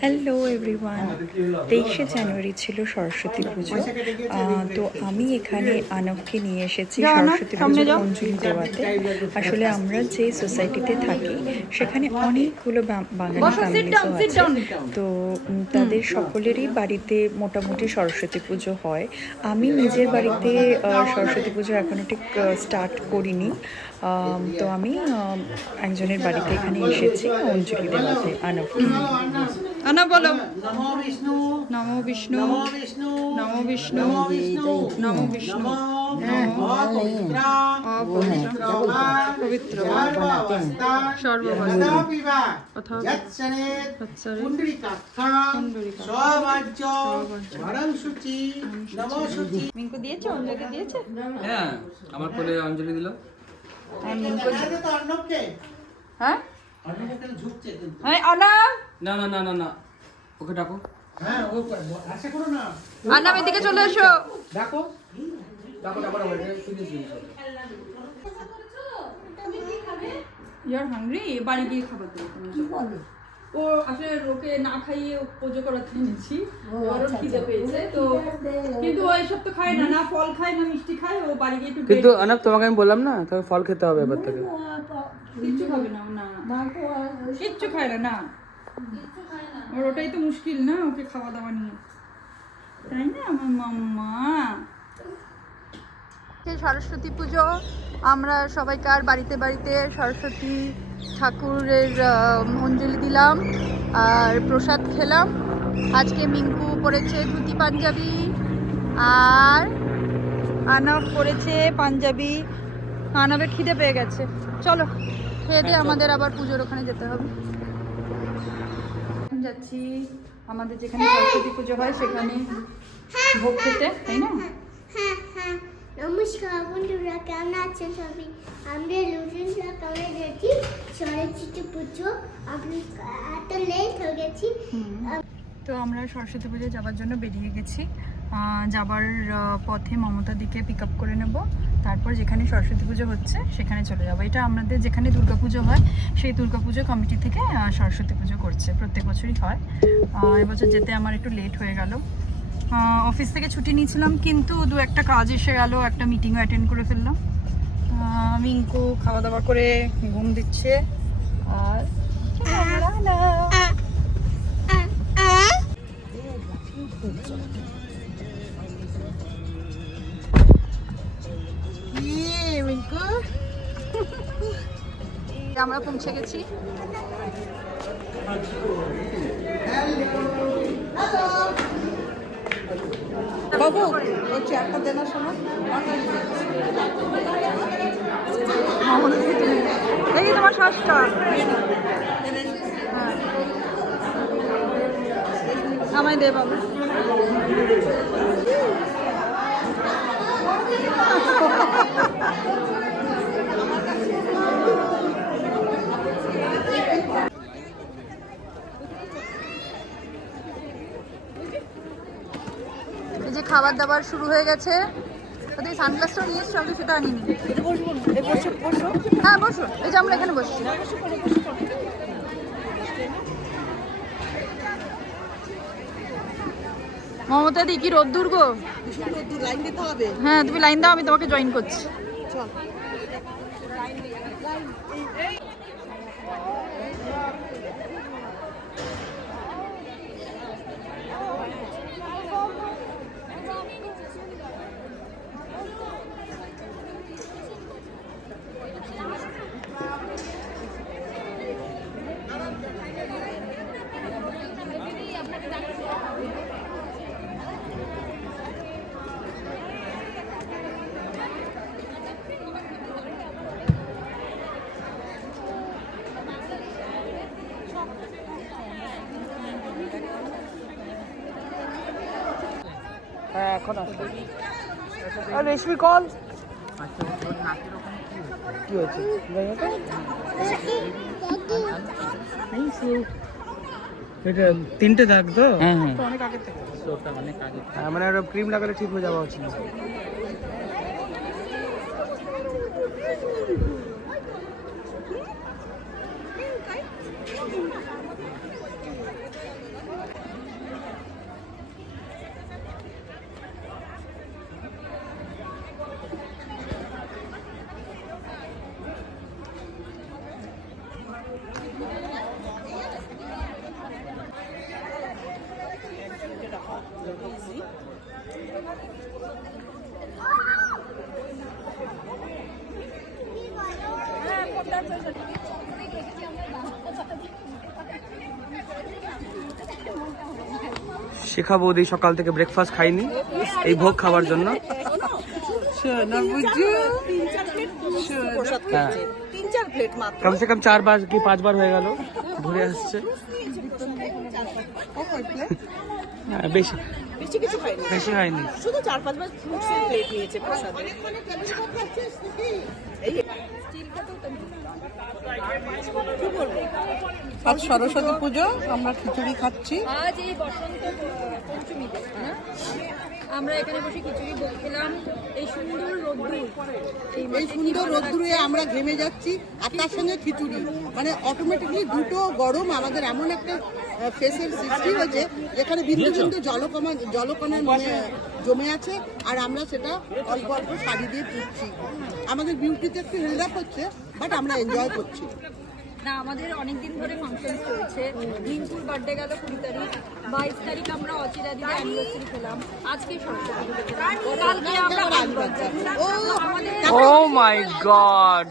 Hello everyone, 23শে জানুয়ারি ছিল সরস্বতী পুজো। তো আমি এখানে আনবকে নিয়ে এসেছি সরস্বতী পুজোর অঞ্জলি দেওয়াতে। আসলে আমরা যে সোসাইটিতে থাকি সেখানে অনেকগুলো বাঙালি ফ্যামিলিসও আছে, তো তাদের সকলেরই বাড়িতে মোটামুটি সরস্বতী পুজো হয়। আমি নিজের বাড়িতে সরস্বতী পুজো এখনও ঠিক স্টার্ট করিনি, তো আমি একজনের বাড়িতে এখানে এসেছি অঞ্জলি দেওয়াতে আনবকে নিয়ে। আনা বলো নমো বিষ্ণু নমো বিষ্ণু নমো বিষ্ণু নমো বিষ্ণু পবিত্র মিঙ্কু দিয়েছে, অঞ্জলি দিয়েছে। হ্যাঁ, আমার কোলে অঞ্জলি দিল। হ্যাঁ আনা না না না না না, ওকে ডাকো। আনাম এদিকে চলে এসো। ডাকো ডাকো ডাকো ডাকো। ইউর হাংরি, বাড়ি গিয়ে খাবার দেবো। ও আসলে ওকে না খাইয়ে পুজো করাতে এনেছি, ওরও খিদে পেয়েছে তো, কিন্তু ও এইসব তো খায় না, না ফল খায় না মিষ্টি খায়। ও বাড়ি গিয়ে একটু কিন্তু অনাপ তোমাকে আমি বললাম না, তবে ফল খেতে হবে এবার থেকে। কিচ্ছু খাবে না, না কিচ্ছু খায় না, না ওর ওটাই তো মুশকিল না, ওকে খাওয়া দাওয়া নিয়ে, তাই না আমার মাম্মা। সরস্বতী পুজো আমরা সবাইকার বাড়িতে বাড়িতে সরস্বতী ঠাকুরের অঞ্জলি দিলাম আর প্রসাদ খেলাম। আজকে মিঙ্কু পরেছে ধুতি পাঞ্জাবি আর আনব পরেছে পাঞ্জাবি। আনবের খিদে পেয়ে গেছে, চলো খেয়ে দিয়ে আমাদের আবার পুজোর ওখানে যেতে হবে। যাচ্ছি আমাদের যেখানে সরস্বতী পুজো হয় সেখানে ভোগ খেতে, তাই না? নমস্কার বন্ধুরা, কেমন আছেন সবাই? আমরা লুজেন্সরা করে গেছি সরস্বতী পুজো, আপনি এত লেট হয়ে গেছি। তো আমরা সরস্বতী পুজো যাবার জন্য বেরিয়ে গেছি। যাবার পথে মমতার দিকে পিক আপ করে নেব, তারপর যেখানে সরস্বতী পুজো হচ্ছে সেখানে চলে যাবো। এটা আমাদের যেখানে দুর্গাপুজো হয় সেই দুর্গাপুজো কমিটি থেকে সরস্বতী পুজো করছে, প্রত্যেক বছরই হয়। এবছর যেতে আমার একটু লেট হয়ে গেল। অফিস থেকে ছুটি নিয়েছিলাম, কিন্তু দু একটা কাজ এসে গেল, একটা মিটিংও অ্যাটেন্ড করে ফেললাম। মিঙ্কু খাওয়া দাওয়া করে ঘুম দিচ্ছে আর আমরা পৌঁছে গেছি। বাবু ওই চেয়ারটা দেনার সময় দেখি তোমার শ্বাসটা। আমায় দে বাবু। এই যে খাবার দাবার শুরু হয়ে গেছে। ওদের সানগ্লাসটা নিয়ে এসছো, আমি সেটা আনিনি। হ্যাঁ বসো, এই যে আমরা এখানে বসছি। মমতা দি কি রোদ্দুর গো, হ্যাঁ তুমি লাইন দাও, আমি তোমাকে জয়েন করছি। হ্যাঁ এখন আসবে। আর রেশমি কল কি হয়েছে? এটা তিনটে দাগ তো? হ্যাঁ হ্যাঁ, অনেক আগে থেকে মানে ওটা ক্রিম লাগালে ঠিক হয়ে যাওয়া উচিত। শিখা বৌদি সকাল থেকে ব্রেকফাস্ট খাইনি এই ভোগ খাওয়ার জন্য। কমসে কম 4 বার কি 5 বার হয়ে গেল ঘুরে আসছে। হ্যাঁ, বেশি বেশি হয়নি। শুধু 4-5 বার ফ্রুটসের প্লেট নিয়েছে প্রসাদে। আজ সরস্বতী পুজো, আমরা খিচুড়ি খাচ্ছি। আজ এই বসন্ত পঞ্চমীতে আমরা এখানে বসে খিচুড়ি খেলাম। এই সুন্দর রোদ্দুরে আমরা ঘেমে যাচ্ছি, আর তার সঙ্গে খিচুড়ি, মানে অটোমেটিকলি দুটো গরম আমাদের এমন একটা ফেসের সৃষ্টি হয়েছে যেখানে বিন্দু বিন্দু জলকণা জমে আছে, আর আমরা সেটা অল্প অল্প শাড়ি দিয়ে পুড়ছি। আমাদের বিউটিতে একটু হেল্ড আপ হচ্ছে, বাট আমরা এনজয় করছি। না, আমাদের অনেকদিন ধরে ফাংশন চলছে। রিঙ্কুর বার্থডে গেল 20 তারিখ, 22 তারিখ আমরা অচিরা দিদি অ্যানিভার্সারি খেলাম, আজকে সরস্বতী পুজো খেলাম, কালকে আমরা ও মাই গড।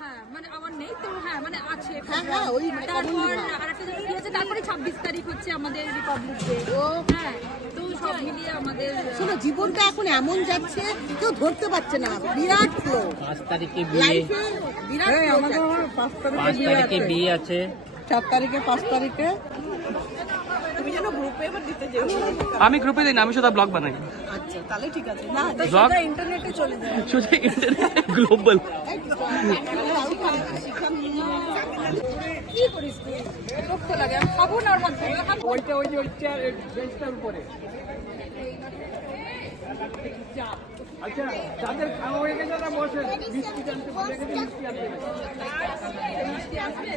হ্যাঁ মানে আমার নেই তো, হ্যাঁ মানে আছে। হ্যাঁ, ওই তারপর আরেকটা জিনিস কি হচ্ছে, তারপরে 26 তারিখ হচ্ছে আমাদের রিপাবলিক ডে। হ্যাঁ, তো সব মিলিয়ে আমাদের শোনো, জীবনটা এখন এমন যাচ্ছে কেউ ধরতে পারছে না, বিরাট ফ্লো। 5 তারিখে বিয়ে, বিরাট আমাদের 5 তারিখে বিয়ে আছে, 4 তারিখে 5 তারিখে। তুমি যেন গ্রুপে এবার দিতে যাও। আমি গ্রুপে দিই না, আমি শুধু ব্লগ বানাই। আচ্ছা, তাহলে ঠিক আছে। না, ব্লগ ইন্টারনেটে চলে যায়। শুধু ইন্টারনেট গ্লোবাল। কি করিস তুই? বিরক্ত লাগে, আমি খাবো না ওর মধ্যে। ওইটা বেঞ্চটার উপরে। আচ্ছা, যাদের খাওয়া হয়ে গেছে না বসে মিষ্টি জানতে ভুলে গেছে, মিষ্টি আনতে।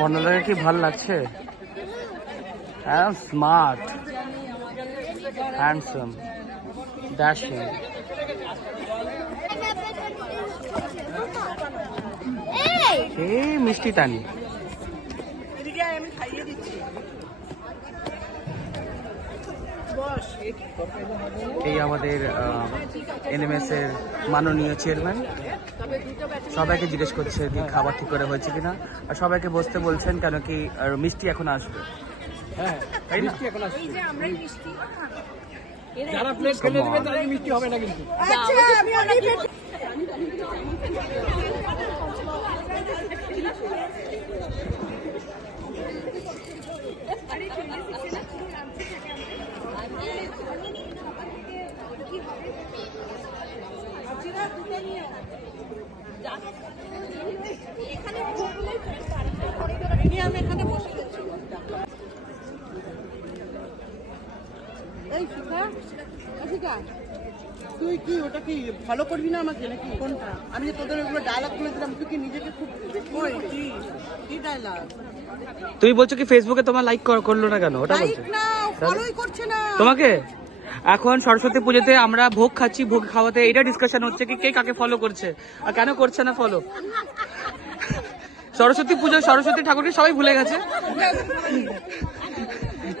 মনলাকে কি ভালো লাগছে? Smart, handsome, dashing. এই মিষ্টি টানি। এদিকে আয়, আমি খাইয়ে দিচ্ছি। বস। এই আমাদের এনএমএস এর মাননীয় চেয়ারম্যান সবাইকে জিজ্ঞেস করছে যে খাবার ঠিক করে হয়েছে কিনা, আর সবাইকে বসতে বলছেন কেন কি আর মিষ্টি এখন আসবে। হ্যাঁ, মিষ্টি এখন আসবে। যারা প্লেট ফেলে দেবে তাদের মিষ্টি হবে না কিন্তু। আচ্ছা, আমি অনেক আমি এখানে বসে গেছি। এই শিখা, শিখা, তুই কি ওটা কি ফলো করবি না আমাকে নাকি? কোনটা? আমি যে তোদের ওগুলো ডায়লগ বলে দিলাম, তুই কি নিজেকে খুব কি ডায়লগ? তুমি বলছো কি ফেসবুকে তোমার লাইক করলো না কেন? ওটা লাইক বলছো না, ফলোই করছে না তোমাকে। এখন সরস্বতী পুজোতে আমরা ভোগ খাচ্ছি, ভোগ খাওয়াতে এটা ডিসকাশন হচ্ছে কি কে কাকে ফলো করছে আর কেন করছে না ফলো। সরস্বতী পুজো সরস্বতী ঠাকুরকে সবাই ভুলে গেছে,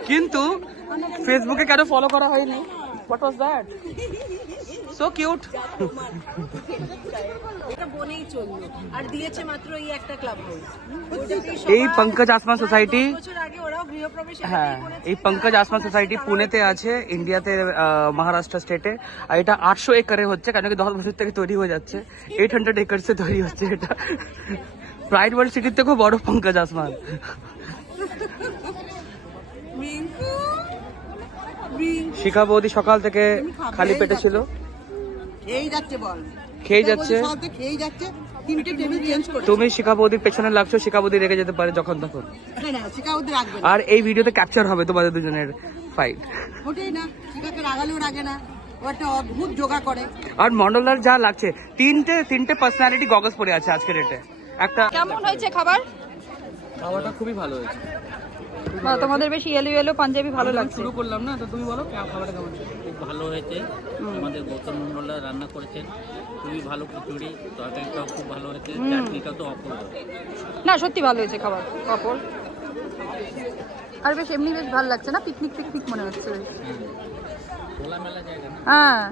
কিন্তু ফেসবুকে কেন ফলো করা হয়নি? What was that? So cute. এটা বলেই চললো, আর দিয়েছে মাত্র এই একটা ক্লাব হাউস। এই পঙ্কজ আসমান সোসাইটি, বছর আগে ওরাও গৃহপ্রবেশ। হ্যাঁ এই পঙ্কজ আসমান সোসাইটি পুনেতে আছে, ইন্ডিয়াতে মহারাষ্ট্র স্টেটে। আর এটা 800 একরে হচ্ছে, কেন কি 10 বছর থেকে তৈরি হয়ে যাচ্ছে। 800 একরসে তৈরি হচ্ছে এটা। প্রাইড ওয়ার্ল্ড সিটির থেকেও বড় পঙ্কজ আসমান। শিখা বৌদি সকাল থেকে খালি পেটে ছিল, খেয়েই যাচ্ছে, বল খেয়ে যাচ্ছে। খেয়েই যাচ্ছে, 3টে টেবিল চেঞ্জ করে। তুমি শিখা বৌদির পেছনে লাগছো, শিখা বৌদি রেগে যেতে পারে যখন তখন। না, শিখা ওদের রাখবে না। আর এই ভিডিওতে ক্যাপচার হবে তোমাদের দুজনের ফাইট। ওটাই না, শিখাকে রাগালেও রাগে না, ও একটা অদ্ভুত যোগা করে। আর মন্ডলার যা লাগছে, তিনটে পার্সোনালিটি গগলস পরে আছে আজকের ডেটে। একটা কেমন হয়েছে খাবার? খাওয়াটা খুবই ভালো হয়েছে। তোমাদের বেশ ইয়েলো ইয়েলো পাঞ্জাবি ভালো লাগছে। শুরু করলাম না, তো তুমি বলো খাবারটা কেমন? খুব ভালো হয়েছে। আমাদের গৌতম মন্ডলরা রান্না করেছেন, খুবই ভালো খিচুড়ি, তরকারিটাও খুব ভালো হয়েছে, চাটনিটা তো অপূর্ব। না সত্যি ভালো হয়েছে খাবার, কাপড় আর বেশ এমনি বেশ ভালো লাগছে না, পিকনিক পিকনিক মনে হচ্ছে বেশ। খোলামেলা জায়গা না। হ্যাঁ,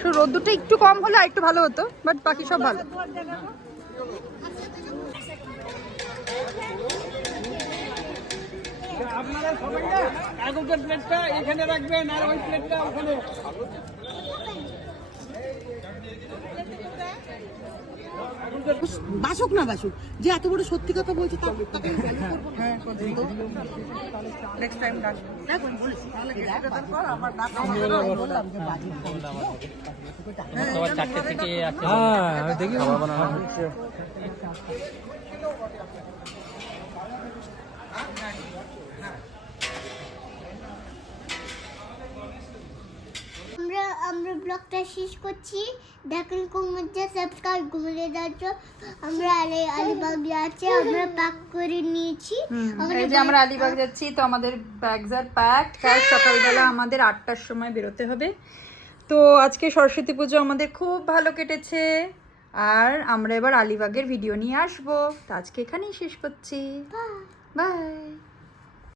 শুধু রোদ্দুরটা একটু কম হলে আর একটু ভালো হতো, বাট বাকি সব ভালো। আপনারা সবাই না কাগজের প্লেটটা এখানে রাখবেন আর ওই প্লেটটা ওখানে। বাসুক না বাসুক, যে এত বড় সত্যি কথা বলছে তাকে আমি value করবো না। হ্যাঁ নেক্সট টাইম ডাকবো। দেখ, আমি বলেছি, তাহলে বেশি কর, আমার না খাওয়া হলো, আমি বললাম যে বাজি সবার 4টে থেকে আছে। খাবার বানানো হচ্ছে। আমরা ব্লগটা শেষ করছি। দেখেন কোন মধ্যে সাবস্ক্রাইব ঘুমিয়ে যাচ্ছ। আমরা আলিবাগ যাচ্ছি, আমরা প্যাক করে নিয়েছি। এই যে আমরা আলিবাগ যাচ্ছি, তো আমাদের ব্যাগস আর প্যাক। কাল সকালবেলা আমাদের 8টার সময় বেরোতে হবে। তো আজকে সরস্বতী পুজো আমাদের খুব ভালো কেটেছে, আর আমরা এবার আলিবাগের ভিডিও নিয়ে আসবো। তো আজকে এখানেই শেষ করছি, বাই।